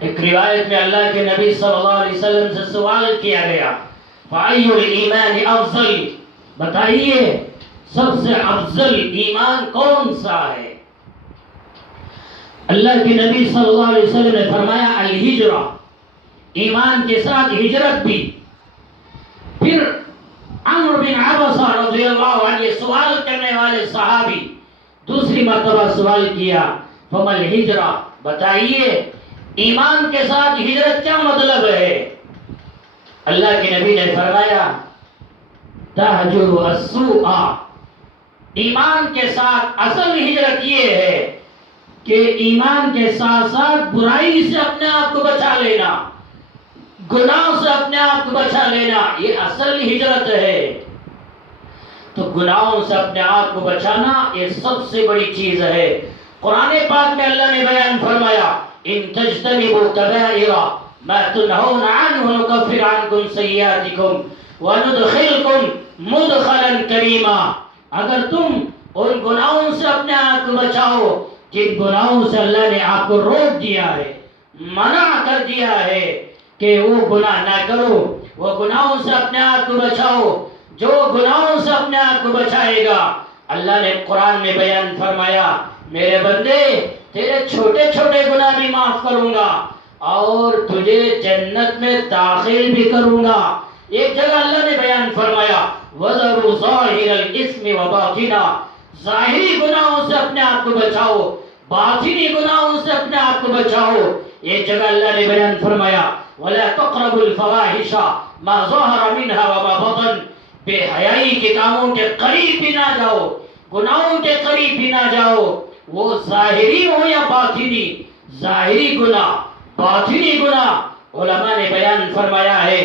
ایک روایت میں اللہ کے نبی صلی اللہ علیہ وسلم سے سوال کیا گیا، فَأَيُّ الْإِيمَانِ أَفْضَلُ، بتائیے سب سے افضل ایمان کون سا ہے؟ اللہ کے نبی صلی اللہ علیہ وسلم نے فرمایا الہجرہ، ایمان کے ساتھ ہجرت بھی۔ پھر عمرو بن عبسہ رضی اللہ عنہ سوال کرنے والے صحابی دوسری مرتبہ سوال کیا، فما الہجرہ، بتائیے ایمان کے ساتھ ہجرت کیا مطلب ہے؟ اللہ کے نبی نے فرمایا تہجر السوء، ایمان کے ساتھ اصل ہجرت یہ ہے کہ ایمان کے ساتھ ساتھ برائی سے اپنے آپ کو بچا لینا، گناہ سے اپنے آپ کو بچا لینا، یہ اصل ہجرت ہے۔ تو گناہوں سے اپنے آپ کو بچانا یہ سب سے بڑی چیز ہے۔ قرآن پاک میں اللہ نے بیان فرمایا ان تجتنبوا کبائر ما تنہون عنہ نکفر عنکم سیئاتکم وندخلکم مدخلا کریما، اگر تم ان گناہوں سے اپنے آپ کو بچاؤ جن گناہوں سے اللہ نے آپ کو روک دیا ہے، منع کر دیا ہے کہ وہ گناہ نہ کرو، وہ گناہوں سے اپنے آپ کو بچاؤ، جو گناہوں سے اپنے آپ کو بچائے گا اللہ نے قرآن میں بیان فرمایا میرے بندے تیرے چھوٹے چھوٹے گناہ بھی معاف کروں گا اور تجھے جنت میں داخل بھی کروں گا۔ ایک جگہ اللہ نے بیان فرمایا وَذَرُوا ظَاهِرَ الْإِثْمِ وَبَاطِنَهُ، ظاہری گناہوں سے اپنے آپ کو بچاؤ، باطنی گناہوں سے اپنے آپ کو بچاؤ۔ ایک جگہ اللہ نے بیان فرمایا وَلَا تَقْرَبُوا الْفَوَاحِشَ مَا ظَهَرَ مِنْهَا وَمَا بَطَنَ، بے حیائی کے کاموں کے قریب بھی نہ جاؤ، گناہوں کے قریب بھی نہ جاؤ، وہ ظاہری ہو یا باطنی، ظاہری گناہ باطنی گناہ۔ علماء نے بیان فرمایا ہے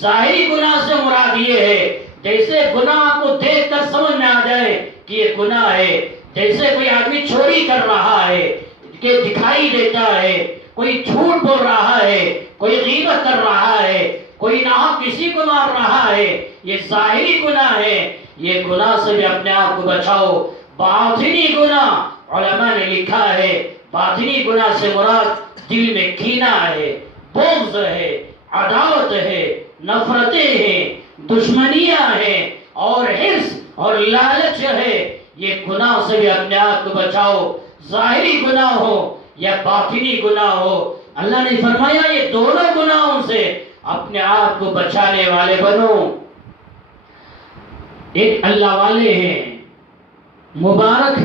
ظاہری گناہ سے مراد یہ ہے جیسے گناہ کو دیکھ کر سمجھ میں آ جائے کہ یہ گناہ ہے، جیسے کوئی آدمی چوری کر رہا ہے کہ دکھائی دیتا ہے، کوئی جھوٹ بول رہا ہے، کوئی غیبت کر رہا ہے، کوئی ناحق کسی کو مار رہا ہے، یہ ظاہری گناہ ہے، یہ گناہ سے بھی اپنے آپ کو بچاؤ۔ باطنی گناہ علماء نے لکھا ہے باطنی گناہ سے مراد دل میں کینہ ہے، بغض ہے، عداوت ہے، نفرتیں ہیں، دشمنیاں ہیں اور حرص اور لالچ ہے، یہ گناہ سے بھی اپنے آپ کو بچاؤ، ظاہری گناہ ہو یا باطنی گناہ ہو۔ اللہ نے فرمایا یہ دونوں گناہوں سے اپنے آپ کو بچانے والے بنو۔ ایک اللہ والے ہیں مبارک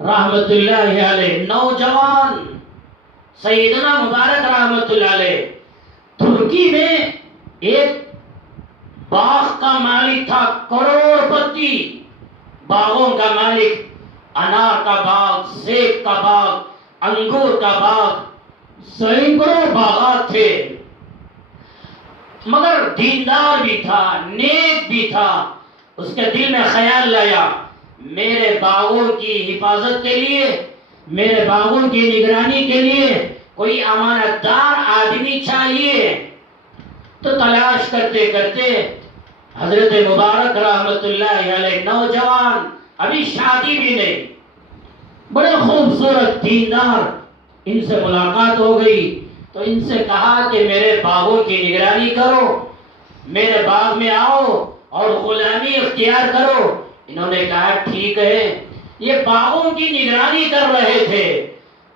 رحمت اللہ علیہ، نوجوان سیدنا مبارک رحمت اللہ علیہ، ترکی میں ایک باغ کا مالک تھا، کروڑ پتی باغوں کا مالک، انار کا باغ، سیب کا باغ، انگور کا باغ، سینکڑوں باغات تھے، مگر دیندار بھی تھا، نیک بھی تھا۔ اس کے دل میں خیال لایا میرے باغوں کی حفاظت کے لیے، میرے باغوں کی نگرانی کے لیے کوئی امانت دار آدمی چاہیے۔ تو تلاش کرتے کرتے حضرت مبارک رحمت اللہ علیہ، نوجوان، ابھی شادی بھی نہیں، بڑے خوبصورت دیندار، ان سے ملاقات ہو گئی تو ان سے کہا کہ میرے باغوں کی نگرانی کرو، میرے باغ میں آؤ اور غلامی اختیار کرو۔ انہوں نے کہا ٹھیک ہے۔ یہ باغوں کی نگرانی کر رہے تھے،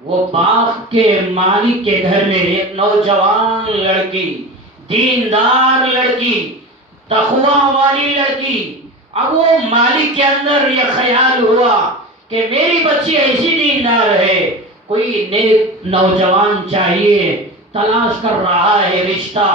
وہ باغ کے مالک کے گھر میں ایک نوجوان لڑکی، دیندار لڑکی، تقوی والی لڑکی۔ اب وہ مالک کے اندر یہ خیال ہوا کہ میری بچی ایسی دیندار ہے، کوئی نیک نوجوان چاہیے، تلاش کر رہا ہے رشتہ،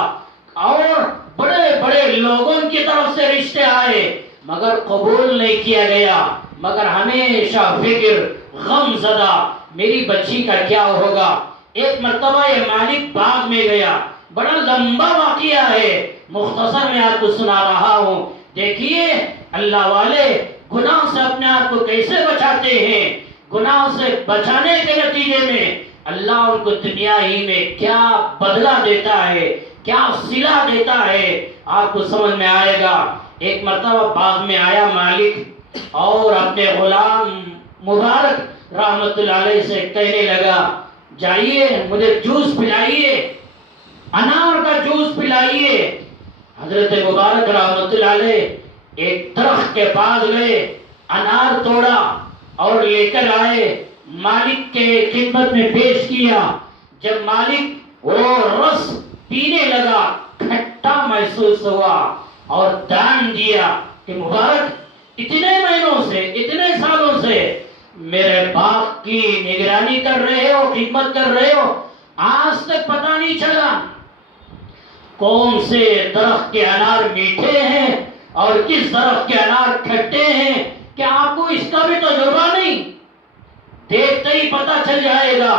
اور بڑے بڑے لوگوں کی طرف سے رشتے آئے مگر قبول نہیں کیا گیا، مگر ہمیشہ فکر، غم زدہ میری بچی کا کیا ہوگا۔ ایک مرتبہ یہ مالک باغ میں گیا، بڑا لمبا واقعہ ہے، مختصر میں آپ کو سنا رہا ہوں۔ دیکھیے اللہ والے گناہ سے اپنے آپ کو کیسے بچاتے ہیں، گناہ سے بچانے کے نتیجے میں اللہ ان کو دنیا ہی میں کیا بدلہ دیتا ہے، کیا صلہ دیتا ہے، آپ کو سمجھ میں آئے گا۔ ایک مرتبہ باغ میں آیا مالک اور اپنے غلام مبارک رحمت اللہ علیہ سے کہنے لگا جائیے مجھے جوس پلائیے، انار کا جوس پلائیے۔ حضرت مبارک رحمۃ اللہ علیہ ایک درخت کے پاس گئے، انار توڑا اور لے کر آئے، مالک کے خدمت میں پیش کیا۔ جب مالک وہ رس پینے لگا، کھٹا محسوس ہوا اور دان دیا کہ مبارک اتنے مہینوں سے، اتنے سالوں سے میرے باغ کی نگرانی کر رہے ہو، خدمت کر رہے ہو، آج تک پتہ نہیں چلا کون سے درخت کے انار میٹھے ہیں اور کس درخت کے انار کھٹے ہیں، کہ آپ کو اس کا بھی تجربہ نہیں؟ دیکھتے ہی پتہ چل جائے گا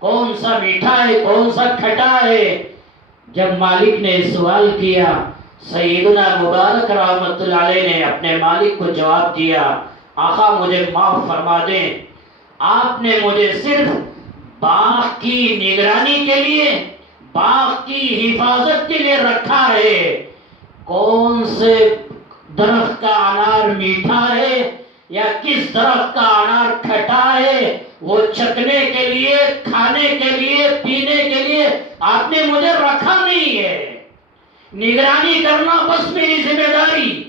کون سا میٹھا ہے، کون سا کھٹا ہے۔ جب مالک نے سوال کیا، سیدنا مبارک رحمت اللہ علیہ نے اپنے مالک کو جواب دیا، آقا مجھے معاف فرما دیں، آپ نے مجھے صرف باغ کی نگرانی کے لیے، باغ کی حفاظت کے لیے رکھا ہے، کون سے درخت کا انار میٹھا ہے یا کس درخت کا انار کھٹا ہے، وہ چکھنے کے لیے، کھانے کے لیے، پینے کے لیے آپ نے مجھے رکھا نہیں ہے۔ نگرانی کرنا بس میری ذمہ داری،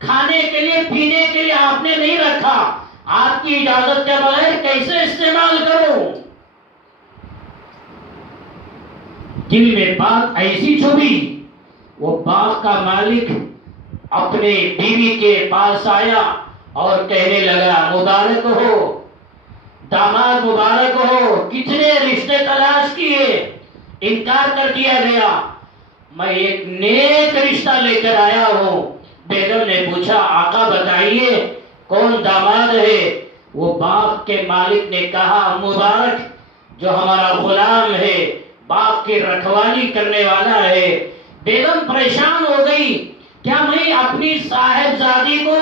کھانے کے لیے، پینے کے لیے آپ نے نہیں رکھا، آپ کی اجازت کے بغیر کیسے استعمال کروں؟ دل میں بات ایسی چھپی، وہ باغ کا مالک اپنے بیوی کے پاس آیا اور کہنے لگا، مبارک ہو، داماد مبارک ہو، کتنے رشتے تلاش کیے، انکار کر دیا گیا، میں ایک نیک رشتہ لے کر آیا ہوں۔ بیگم نے پوچھا، آقا بتائیے کون داماد ہے؟ وہ باغ کے مالک نے کہا، مبارک جو ہمارا غلام ہے، باغ کی رکھوالی کرنے والا ہے۔ بیگم پریشان ہو گئی، کیا میں اپنی صاحبزادی کو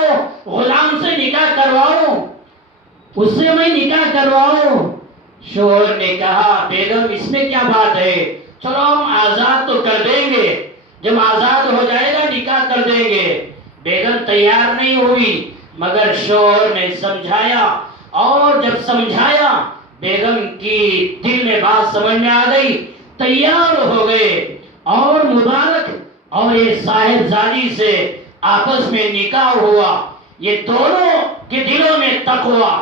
غلام سے نکاح کرواؤں؟ اس سے میں نکاح کرواؤں؟ شوہر نے کہا، بیگم اس میں کیا بات ہے، چلو ہم آزاد تو کر دیں گے، جب آزاد ہو جائے گا نکاح کر دیں گے۔ بیگم تیار نہیں ہوئی، مگر شوہر نے سمجھایا، اور جب سمجھایا بیگم کی دل میں بات سمجھ میں آ گئی، تیار ہو گئے، اور مبارک اور یہ صاحبزادی سے آپس میں نکاح ہوا۔ یہ دونوں کے دلوں میں تقوی،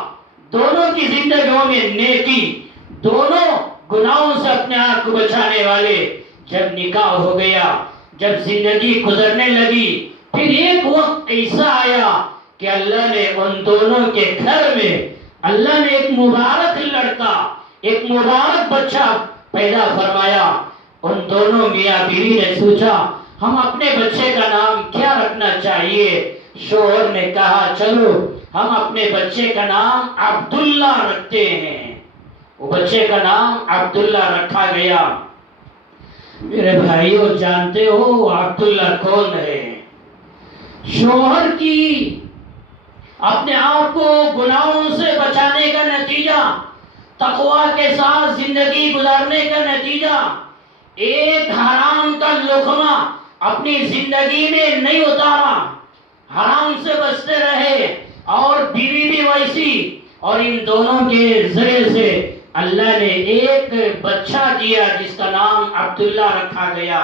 دونوں کی زندگیوں میں نیکی، دونوں گناہوں سے اپنے آپ کو بچانے والے۔ جب نکاح ہو گیا، جب زندگی گزرنے لگی، پھر ایک وقت ایسا آیا کہ اللہ نے ان دونوں کے گھر میں، اللہ نے ایک مبارک لڑکا، ایک مبارک بچہ پیدا فرمایا۔ ان دونوں میاں بیوی نے سوچا، ہم اپنے بچے کا نام کیا رکھنا چاہیے؟ شوہر نے کہا، چلو ہم اپنے بچے کا نام عبداللہ رکھتے ہیں۔ وہ بچے کا نام عبداللہ رکھا گیا۔ میرے بھائیوں، جانتے ہو عبداللہ کون ہے؟ شوہر کی اپنے آپ کو گناہوں سے بچانے کا نتیجہ، تقوی کے ساتھ زندگی گزارنے کا نتیجہ، ایک حرام کا لقمہ اپنی زندگی میں نہیں اتارا، حرام سے بچتے رہے، اور بیوی بھی ویسی، اور ان دونوں کے ذریعے سے اللہ نے ایک بچہ دیا جس کا نام عبداللہ رکھا گیا۔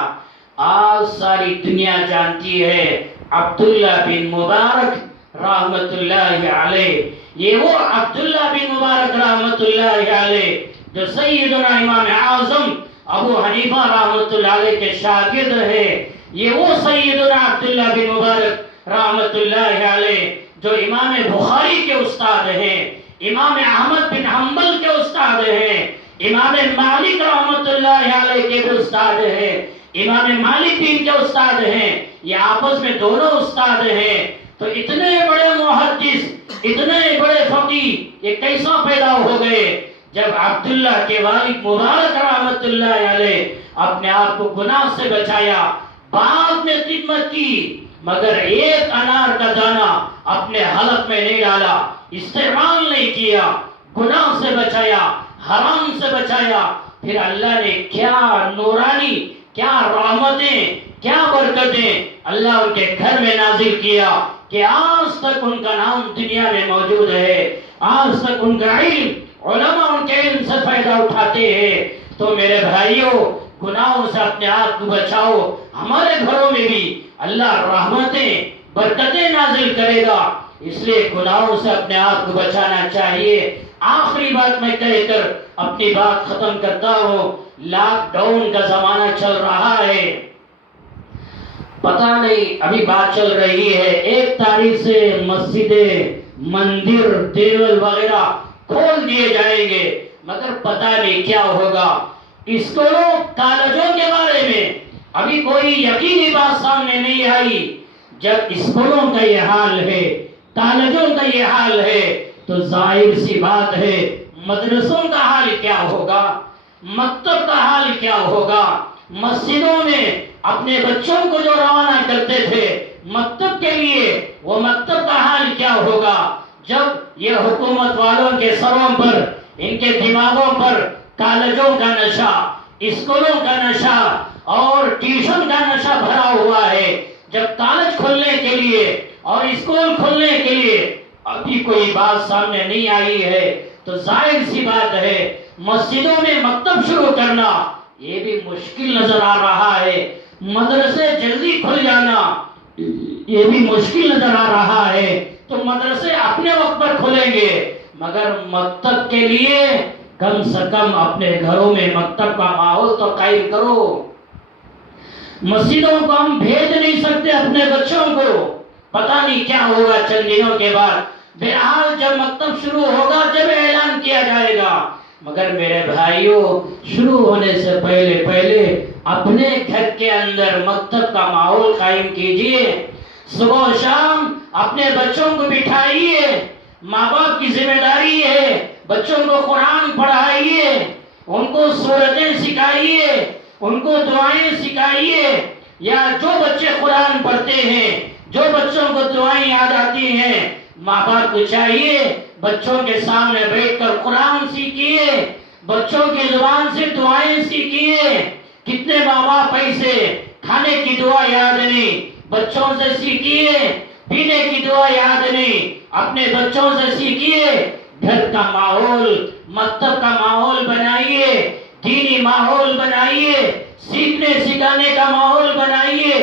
آج ساری دنیا جانتی ہے عبداللہ بن مبارک رحمت اللہ علیہ۔ یہ وہ عبداللہ بن مبارک رحمت اللہ علیہ جو سیدنا امام اعظم ابو حنیفہ رحمت اللہ علیہ کے شاگرد ہے۔ یہ وہ سیدنا عبداللہ بن مبارک رحمت اللہ علیہ جو امام بخاری کے استاد ہیں، امام احمد بن حنبل کے استاد ہیں، امام مالک رحمت اللہ علیہ کے بھی استاد ہیں، امام مالک بھی ان کے استاد ہیں۔ یہ آپس میں دونوں استاد ہیں، تو اتنے بڑے محدث، اتنے بڑے فقیہ یہ کیسا پیدا ہو گئے؟ جب عبداللہ کے والد مبارک رحمت اللہ علیہ اپنے آپ کو گناہ سے بچایا، بعد میں خدمت کی، مگر ایک انار کا دانہ اپنے حلق میں نہیں ڈالا، استعمال نہیں کیا، گناہ سے بچایا، حرام سے بچایا، پھر اللہ نے کیا نورانی، کیا رحمتیں، کیا برکتیں اللہ ان کے گھر میں نازل کیا کہ آج تک ان کا نام دنیا میں موجود ہے، آج تک ان کا علم، علماء ان کے علم سے فائدہ فائدہ اٹھاتے ہیں. تو میرے بھائیوں گناہوں سے اپنے آپ کو بچاؤ. ہمارے گھروں میں بھی اللہ رحمتیں برکتیں نازل کرے گا، اس لیے گناہوں سے اپنے آپ کو بچانا چاہیے. آخری بات میں کہہ کر اپنی بات ختم کرتا ہوں. لاک ڈاؤن کا زمانہ چل رہا ہے، پتہ نہیں ابھی بات چل رہی ہے 1 تاریخ سے مسجدیں، مندر، دیول وغیرہ کھول دیے جائیں گے، مگر پتہ نہیں کیا ہوگا. اسکولوں کالجوں کے بارے میں ابھی کوئی یقینی بات سامنے نہیں آئی. جب اسکولوں کا یہ حال ہے، کالجوں کا یہ حال ہے، تو ظاہر سی بات ہے مدرسوں کا حال کیا ہوگا، مکتب کا حال کیا ہوگا. مسجدوں میں اپنے بچوں کو جو روانہ کرتے تھے مکتب کے لیے، وہ مکتب کا حال کیا ہوگا جب یہ حکومت والوں کے سروں پر، ان کے دماغوں پر کالجوں کا نشہ، اسکولوں کا نشہ اور ٹیوشن کا نشہ بھرا ہوا ہے. جب کالج کھلنے کے لیے اور اسکول کھلنے کے لیے ابھی کوئی بات سامنے نہیں آئی ہے، تو ظاہر سی بات ہے مسجدوں میں مکتب شروع کرنا یہ بھی مشکل نظر آ رہا ہے. مدرسے جلدی کھل جانا یہ بھی مشکل نظر آ رہا ہے. تو مدرسے اپنے وقت پر کھلیں گے، مگر مکتب کے لیے کم سے کم اپنے گھروں میں مکتب کا ماحول تو قائم کرو. مسجدوں کو ہم بھیج نہیں سکتے اپنے بچوں کو، پتہ نہیں کیا ہوگا چند دنوں کے بعد. بہرحال جب مکتب شروع ہوگا، جب اعلان کیا جائے گا. مگر میرے بھائیوں شروع ہونے سے پہلے اپنے گھر کے اندر مکتب کا ماحول قائم کیجئے. صبح و شام اپنے بچوں کو بٹھائیے. ماں باپ کی ذمہ داری ہے بچوں کو قرآن پڑھائیے، ان کو سورتیں سکھائیے، ان کو دعائیں سکھائیے. یا جو بچے قرآن پڑھتے ہیں، جو بچوں کو دعائیں یاد آتی ہیں، ماں باپ کو چاہیے بچوں کے سامنے بیٹھ کر قرآن سیکھیے، بچوں کی زبان سے دعائیں سیکھیے. کتنے ماں باپ ایسے کھانے کی دعا یاد نہیں، بچوں سے سیکھیے. پینے کی دعا یاد نہیں، اپنے بچوں سے سیکھیے. گھر کا ماحول، مکتب کا ماحول بنائیے، دینی ماحول بنائیے، سیکھنے سکھانے کا ماحول بنائیے.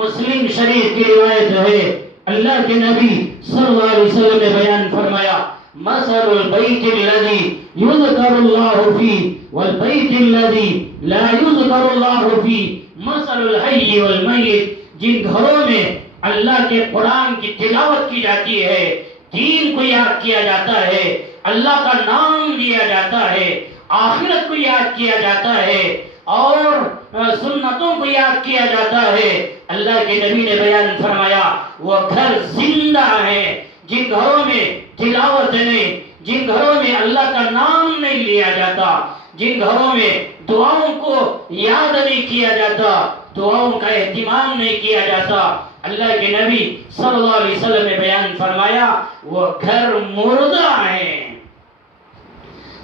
مسلم شریف کی روایت ہے، اللہ کے نبی صلی اللہ علیہ وسلم نے بیان فرمایا مثل البیت الذی یذکر اللہ فیہ والبیت الذی لا یذکر اللہ فیہ مثل الحی والمیت. جن گھروں میں اللہ کے قرآن کی تلاوت کی جاتی ہے، دین کو یاد کیا جاتا ہے، اللہ کا نام لیا جاتا ہے، آخرت کو یاد کیا جاتا ہے اور سنتوں کو یاد کیا جاتا ہے، اللہ کے نبی نے بیان فرمایا وہ گھر زندہ ہے. جن گھروں میں تلاوت نہیں، جن گھروں میں اللہ کا نام نہیں لیا جاتا، جن گھروں میں دعاؤں کو یاد نہیں کیا جاتا، دعاؤں کا اہتمام نہیں کیا جاتا، اللہ کے نبی صلی اللہ علیہ وسلم نے بیان فرمایا وہ گھر مردہ ہیں.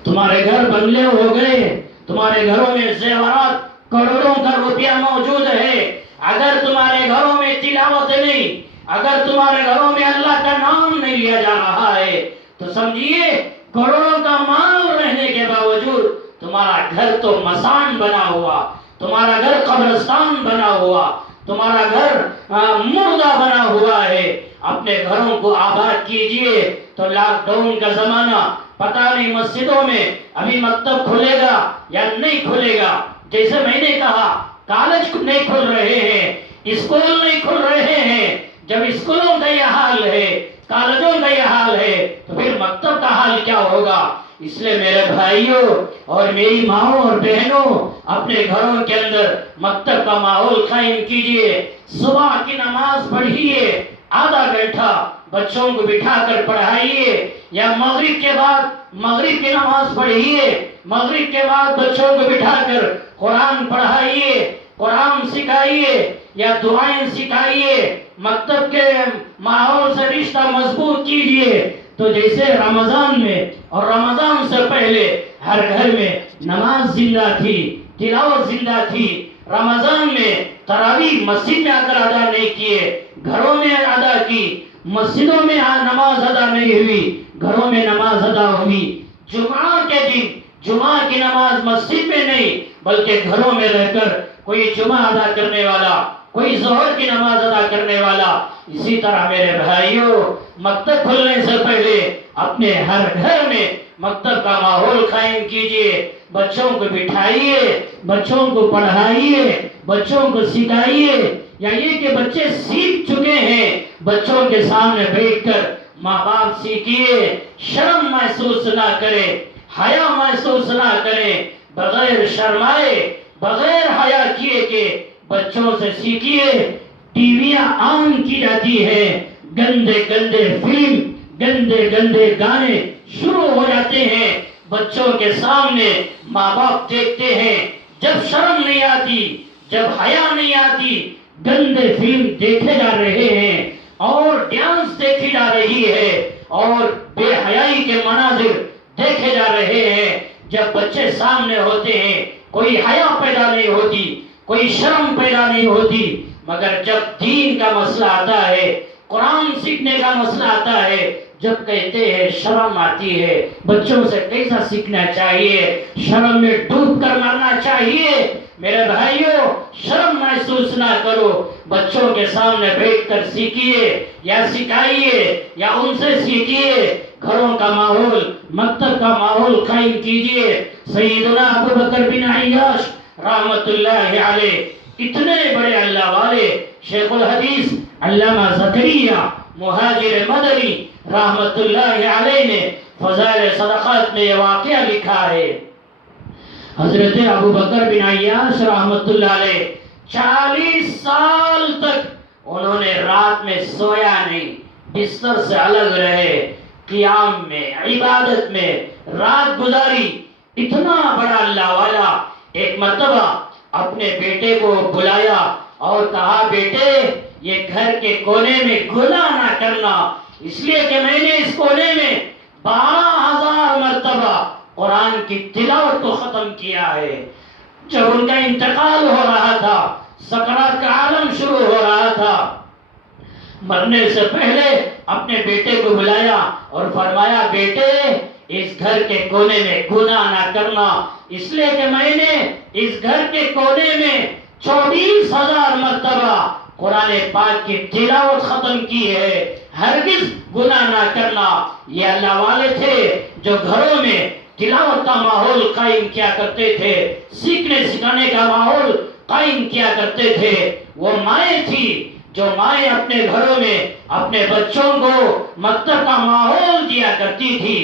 تمہارے گھر بنگلے ہو گئے، تمہارے گھروں میں زیورات کروڑوں کا روپیہ موجود ہے، اگر تمہارے گھروں میں تلاوت نہیں، اگر تمہارے گھروں میں اللہ کا نام نہیں لیا جا رہا ہے، تو سمجھیے کروڑوں کا مال رہنے کے باوجود تمہارا گھر تو مسان بنا ہوا، تمہارا گھر قبرستان بنا ہوا، تمہارا گھر مردہ بنا ہوا ہے. اپنے گھروں کو آباد کیجئے. تو لاک ڈاؤن کا زمانہ پتہ نہیں مسجدوں میں ابھی مکتب کھلے گا یا نہیں کھلے گا. جیسے میں نے کہا کالج نہیں کھل رہے ہیں، اسکول نہیں کھل رہے ہیں. جب اسکولوں کا یہ حال ہے، کالجوں کا یہ حال ہے، تو پھر مکتب کا حال کیا ہوگا. اس لیے میرے بھائیوں اور میری ماؤں اور بہنوں اپنے گھروں کے اندر مکتب کا ماحول قائم کیجئے. صبح کی نماز پڑھیے، آدھا گھنٹہ بچوں کو بٹھا کر پڑھائیے، یا مغرب کے بعد مغرب کی نماز پڑھیے، مغرب کے بعد بچوں کو بٹھا کر قرآن پڑھائیے، قرآن سکھائیے یا دعائیں سکھائیے. مکتب کے ماحول سے رشتہ مضبوط کیجئے. تو جیسے رمضان میں اور رمضان سے پہلے ہر گھر میں نماز زندہ تھی، تلاوت زندہ تھی. رمضان میں تراویح مسجد میں آ کر ادا نہیں کیے، گھروں میں ادا کی. مسجدوں میں نماز ادا نہیں ہوئی، گھروں میں نماز ادا ہوئی. جمعہ کے دن جمعہ کی نماز مسجد میں نہیں بلکہ گھروں میں رہ کر کوئی جمعہ ادا کرنے والا، کوئی ظہر کی نماز ادا کرنے والا۔ اسی طرح میرے بھائیوں، مکتب کھلنے سے پہلے اپنے ہر گھر میں مکتب کا ماحول قائم کیجئے، بچوں کو بٹھائیے، بچوں کو پڑھائیے، بچوں کو سکھائیے، یا یہ کہ بچے سیکھ چکے ہیں، بچوں کے سامنے بیٹھ کر ماں باپ سیکھیے، شرم محسوس نہ کرے، حیا محسوس نہ کرے، بغیر شرمائے، بغیر حیا کیے کہ بچوں سے سیکھیے۔ ٹی ویاں عام کی جاتی ہے، گندے گندے فلم، گندے گندے گانے شروع ہو جاتے ہیں، بچوں کے سامنے ماں باپ دیکھتے ہیں، جب شرم نہیں آتی، جب حیا نہیں آتی، گندے فلم دیکھے جا رہے ہیں اور ڈانس دیکھی جا رہی ہے اور بے حیائی کے مناظر دیکھے جا رہے ہیں۔ جب بچے سامنے ہوتے ہیں کوئی حیا پیدا نہیں ہوتی، کوئی شرم پیدا نہیں ہوتی، مگر جب دین کا مسئلہ آتا ہے، قرآن سیکھنے کا مسئلہ آتا ہے، جب کہتے ہیں شرم آتی ہے، بچوں سے کیسا سیکھنا چاہیے، شرم میں ڈوب کر مرنا چاہیے۔ میرے بھائیوں، شرم محسوس نہ کرو، بچوں کے سامنے بیٹھ کر سیکھیے یا سکھائیے یا ان سے سیکھیے، گھروں کا ماحول، مکتب کا ماحول قائم کیجئے۔ سیدنا ابو بکر بن عیاش رحمت اللہ علیہ، اتنے بڑے اللہ والے، شیخ الحدیث علامہ زکریا مہاجر مدنی رحمت اللہ علیہ نے فضائل صدقات میں یہ واقعہ لکھا ہے۔ حضرت ابو بکر بن عیاش رحمت اللہ علیہ 40 سال تک انہوں نے رات میں سویا نہیں، بستر سے الگ رہے، قیام میں، عبادت میں رات گزاری۔ اتنا بڑا اللہ والا ایک مرتبہ اپنے بیٹے کو بلایا اور کہا، بیٹے یہ گھر کے کونے میں گناہ نہ کرنا، اس لیے کہ میں نے اس کونے میں 12,000 مرتبہ قرآن کی تلاوت کو ختم کیا ہے۔ جب ان کا انتقال ہو رہا تھا، سکرات کا عالم شروع ہو رہا تھا، مرنے سے پہلے اپنے بیٹے کو بلایا اور فرمایا، بیٹے اس گھر کے کونے میں گناہ نہ کرنا، اس لیے کہ میں نے اس گھر کے کونے میں 24,000 مرتبہ قرآن پاک کی تلاوت ختم کی ہے، ہرگز گناہ نہ کرنا۔ یہ اللہ والے تھے جو گھروں میں تلاوت کا ماحول قائم کیا کرتے تھے، سیکھنے سکھانے کا ماحول قائم کیا کرتے تھے۔ وہ مائیں تھی جو مائیں اپنے گھروں میں اپنے بچوں کو مکتب کا ماحول دیا کرتی تھی،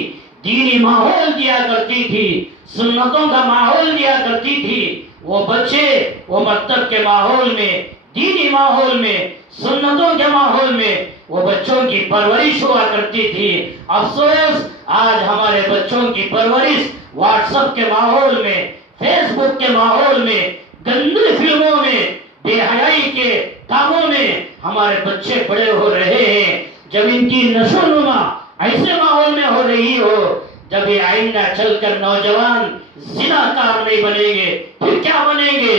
دینی ماحول دیا کرتی تھی، سنتوں کا ماحول دیا کرتی تھی۔ وہ بچے وہ مکتب کے ماحول میں، دینی ماحول میں، سنتوں کے ماحول میں وہ بچوں کی پرورش ہوا کرتی تھی۔ افسوس آج ہمارے بچوں کی پرورش واٹس ایپ کے ماحول میں، فیس بک کے ماحول میں، گندی فلموں میں، بے حیائی کے کاموں میں ہمارے بچے بڑے ہو رہے ہیں۔ جب ان کی نشو و نما ایسے ماحول میں ہو رہی ہو، جب یہ آئندہ چل کر نوجوان زناکار نہیں بنیں گے، پھر کیا بنیں گے؟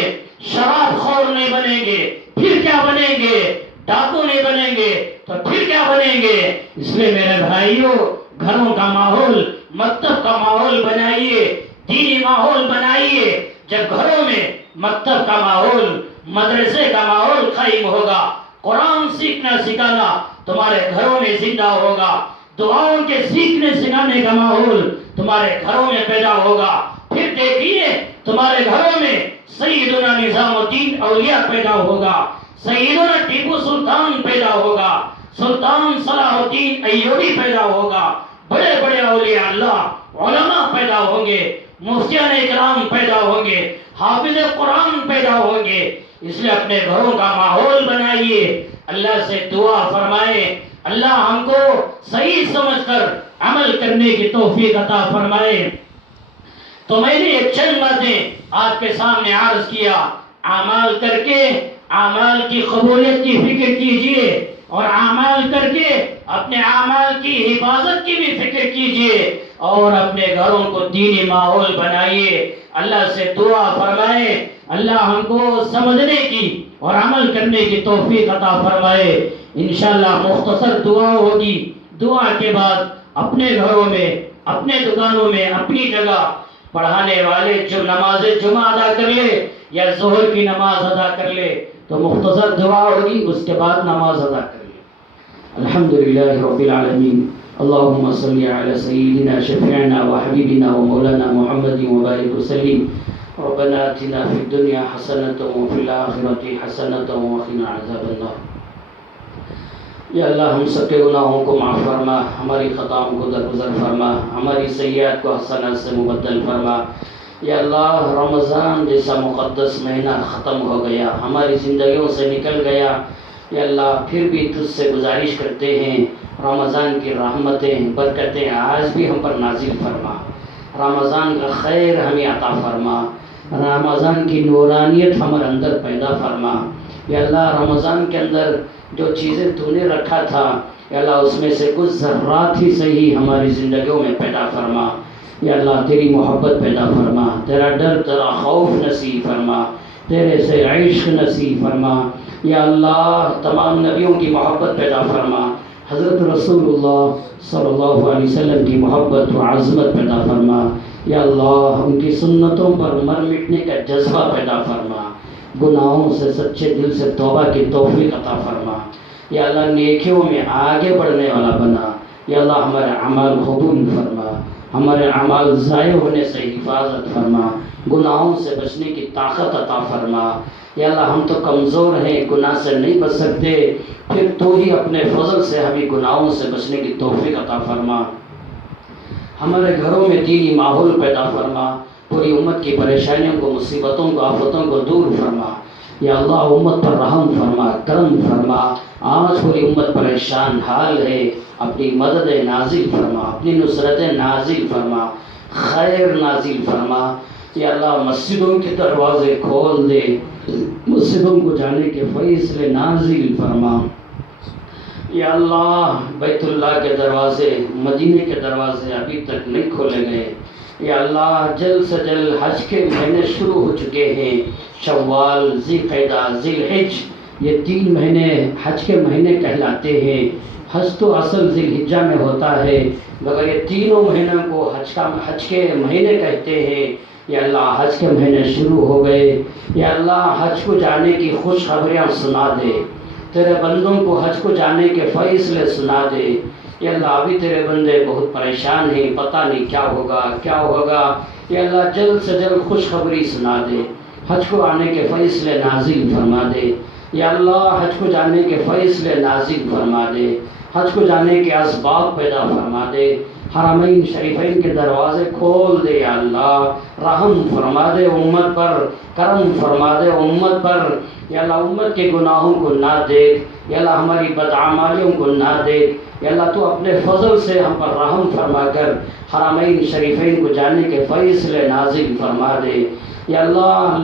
شراب خور نہیں بنیں گے، پھر کیا بنیں گے؟ ڈاکو نہیں بنیں گے تو پھر کیا بنیں گے؟ اس لیے میرے بھائیوں، گھروں کا ماحول، مکتب کا ماحول بنائیے، دینی ماحول بنائیے۔ جب گھروں میں مکتب کا ماحول، مدرسے کا ماحول قائم ہوگا، قرآن سیکھنا سکھانا تمہارے گھروں میں زندہ ہوگا، دعاؤں کے سیکھنے سکھانے کا ماحول تمہارے گھروں میں پیدا ہوگا، پھر دیکھیے تمہارے گھروں میں سیدنا نظام الدین اولیاء پیدا ہوگا، سیدنا ٹیپو سلطان پیدا ہوگا، سلطان صلاح الدین ایوبی پیدا ہوگا، بڑے بڑے اولیاء اللہ علماء پیدا ہوں گے، مفتیان اکرام پیدا ہوں گے، حافظ قرآن پیدا ہوں گے۔ اس لیے اپنے گھروں کا ماحول بنائیے، اللہ سے دعا فرمائے، اللہ ہم کو صحیح سمجھ کر عمل کرنے کی توفیق عطا فرمائے۔ تو میں نے یہ چند باتیں آپ کے سامنے عرض کیا، اعمال کر کے اعمال کی قبولیت کی فکر کیجئے، اور اعمال کر کے اپنے اعمال کی حفاظت کی بھی فکر کیجئے، اور اپنے گھروں کو دینی ماحول بنائیے۔ اللہ سے دعا فرمائے اللہ ہم کو سمجھنے کی اور عمل کرنے کی توفیق عطا فرمائے۔ انشاءاللہ مختصر دعا ہوگی، دعا کے بعد اپنے گھروں میں، اپنے دکانوں میں، اپنی جگہ پڑھانے والے جو نماز جمعہ ادا کر لے یا ظہر کی نماز ادا کر لے تو مختصر دعا ہوگی، اس کے بعد نماز ادا کر لے۔ الحمدللہ رب العالمین، اللہم صلی علی سیدنا شفیعنا وحبیبنا ومولانا محمد وبارک وسلم۔ ربنا آتنا فی الدنیا حسنۃ وفی الآخرۃ حسنۃ وقنا عذاب النار۔ یا اللہ ہم سب کے گناہوں کو معاف فرما، ہماری خطاؤں کو درگزر فرما، ہماری سیئات کو حسنات سے مبدل فرما۔ یا اللہ رمضان جیسا مقدس مہینہ ختم ہو گیا، ہماری زندگیوں سے نکل گیا، یا اللہ پھر بھی تجھ سے گزارش کرتے ہیں رمضان کی رحمتیں برکتیں آج بھی ہم پر نازل فرما، رمضان کا خیر ہمیں عطا فرما، رمضان کی نورانیت ہمارے اندر پیدا فرما۔ یا اللہ رمضان کے اندر جو چیزیں تو نے رکھا تھا یا اللہ اس میں سے کچھ ذرات ہی صحیح ہماری زندگیوں میں پیدا فرما۔ یا اللہ تیری محبت پیدا فرما، تیرا ڈر تیرا خوف نصیب فرما، تیرے سے عشق نصیب فرما۔ یا اللہ تمام نبیوں کی محبت پیدا فرما، حضرت رسول اللہ صلی اللہ علیہ وسلم کی محبت و عظمت پیدا فرما۔ یا اللہ ان کی سنتوں پر مر مٹنے کا جذبہ پیدا فرما، گناہوں سے سچے دل سے توبہ کی توفیق عطا فرما۔ یا اللہ نیکیوں میں آگے بڑھنے والا بنا۔ یا اللہ ہمارے اعمال قبول فرما، ہمارے اعمال ضائع ہونے سے حفاظت فرما، گناہوں سے بچنے کی طاقت عطا فرما۔ یا اللہ ہم تو کمزور ہیں، گناہ سے نہیں بچ سکتے، پھر تو ہی اپنے فضل سے ہمیں گناہوں سے بچنے کی توفیق عطا فرما۔ ہمارے گھروں میں دینی ماحول پیدا فرما، پوری امت کی پریشانیوں کو، مصیبتوں کو، آفتوں کو دور فرما۔ یا اللہ امت پر رحم فرما، کرم فرما۔ آج پوری امت پریشان حال ہے، اپنی مدد نازل فرما، اپنی نصرت نازل فرما، خیر نازل فرما۔ یا اللہ مسجدوں کے دروازے کھول دے، مسجدوں کو جانے کے فیصلے نازل فرما۔ یا اللہ بیت اللہ کے دروازے، مدینے کے دروازے ابھی تک نہیں کھولے گئے، یا اللہ جلد سے جلد حج کے مہینے شروع ہو چکے ہیں، شوال، ذی القعدہ، ذی الحج، یہ 3 مہینے حج کے مہینے کہلاتے ہیں۔ حج تو اصل ذی الحجہ میں ہوتا ہے، مگر یہ تینوں مہینوں کو حج کے مہینے کہتے ہیں۔ یا اللہ حج کے مہینے شروع ہو گئے، یا اللہ حج کو جانے کی خوشخبریاں سنا دے، تیرے بندوں کو حج کو جانے کے فیصلے سنا دے۔ یا اللہ ابھی تیرے بندے بہت پریشان ہیں، پتہ نہیں کیا ہوگا کیا ہوگا، یا اللہ جلد سے جلد خوشخبری سنا دے، حج کو آنے کے فیصلے نازل فرما دے۔ یا اللہ حج کو جانے کے فیصلے نازل فرما دے، حج کو جانے کے اسباب پیدا فرما دے، حرمین شریفین کے دروازے کھول دے۔ یا اللہ رحم فرما دے امت پر، کرم فرما دے امت پر۔ یا اللہ امت کے گناہوں کو نہ دیکھ، یا اللہ ہماری بدعمالیوں کو نہ دیکھ، یا اللہ تو اپنے فضل سے ہم پر رحم فرما کر حرمین شریفین کو جانے کے فیصلے نازل فرما دے۔ یا اللہ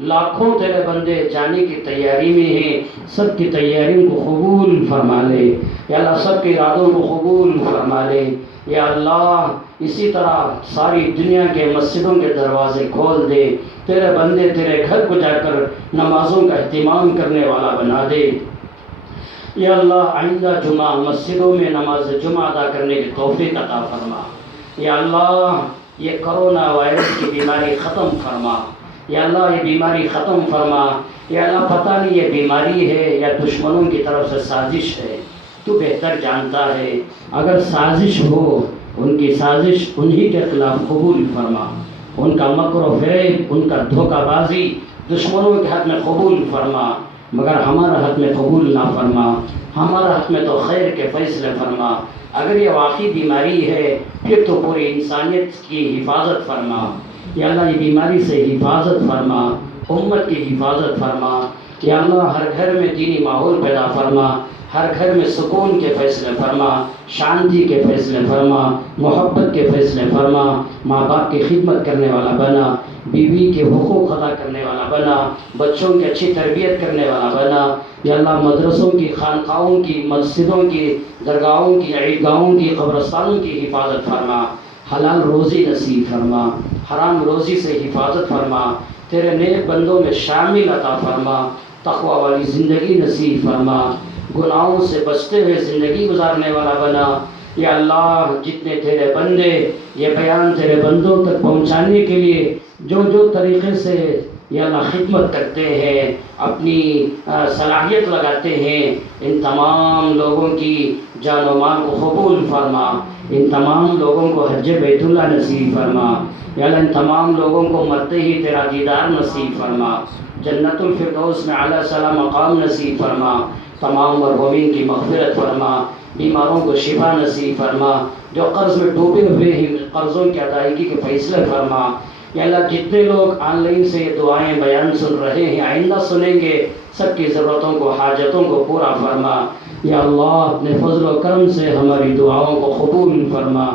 لاکھوں تیرے بندے جانے کی تیاری میں ہیں، سب کی تیاریوں کو قبول فرما لے، یا اللہ سب کے ارادوں کو قبول فرما لے۔ یا اللہ اسی طرح ساری دنیا کے مسجدوں کے دروازے کھول دے، تیرے بندے تیرے گھر کو جا کر نمازوں کا اہتمام کرنے والا بنا دے۔ یا اللہ آئندہ جمعہ مسجدوں میں نماز جمعہ ادا کرنے کی توفیق عطا فرما۔ یا اللہ یہ کرونا وائرس کی بیماری ختم فرما، یا اللہ یہ بیماری ختم فرما۔ یا اللہ پتہ نہیں یہ بیماری ہے یا دشمنوں کی طرف سے سازش ہے، تو بہتر جانتا ہے، اگر سازش ہو ان کی سازش انہی کے خلاف قبول فرما، ان کا مکر و فریب، ان کا دھوکہ بازی دشمنوں کے حق میں قبول فرما، مگر ہمارا حق میں قبول نہ فرما، ہمارا حق میں تو خیر کے فیصلے فرما۔ اگر یہ واقعی بیماری ہے پھر تو پوری انسانیت کی حفاظت فرما۔ یا اللہ یہ بیماری سے حفاظت فرما، امت کی حفاظت فرما۔ یا اللہ ہر گھر میں دینی ماحول پیدا فرما، ہر گھر میں سکون کے فیصلے فرما، شانتی کے فیصلے فرما، محبت کے فیصلے فرما، ماں باپ کی خدمت کرنے والا بنا، بیوی کے حقوق ادا کرنے والا بنا، بچوں کی اچھی تربیت کرنے والا بنا۔ یا اللہ مدرسوں کی، خانقاہوں کی، مسجدوں کی، درگاہوں کی، عیدگاہوں کی، قبرستانوں کی حفاظت فرما، حلال روزی نصیب فرما، حرام روزی سے حفاظت فرما، تیرے نیک بندوں میں شامل عطا فرما، تقوی والی زندگی نصیب فرما، گناہوں سے بچتے ہوئے زندگی گزارنے والا بنا۔ یا اللہ جتنے تیرے بندے یہ بیان تیرے بندوں تک پہنچانے کے لیے جو جو طریقے سے یا اللہ خدمت کرتے ہیں، اپنی صلاحیت لگاتے ہیں، ان تمام لوگوں کی جان و مال کو قبول فرما، ان تمام لوگوں کو حج بیت اللہ نصیب فرما، یا اللہ ان تمام لوگوں کو مرتے ہی تیرا دیدار نصیب فرما، جنت الفردوس میں اعلیٰ سلام مقام نصیب فرما، تمام مرحومین کی مغفرت فرما، بیماروں کو شفا نصیب فرما، جو قرض میں ڈوبے ہوئے ہیں قرضوں کی ادائیگی کے فیصلے فرما، یا اللہ جتنے لوگ آن لائن سے یہ دعائیں بیان سن رہے ہیں آئندہ سنیں گے، سب کی ضرورتوں کو حاجتوں کو پورا فرما، یا اللہ اپنے فضل و کرم سے ہماری دعاؤں کو قبول فرما،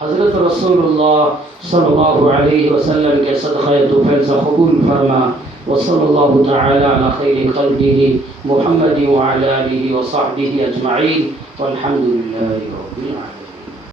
حضرت رسول اللہ صلی اللہ علیہ وسلم کے صدقہ طفیل سے قبول فرما، وصلی اللہ تعالی علی خیر خلقہ محمد وعلی آلہ وصحبہ اجمعین والحمد للہ رب العالمین۔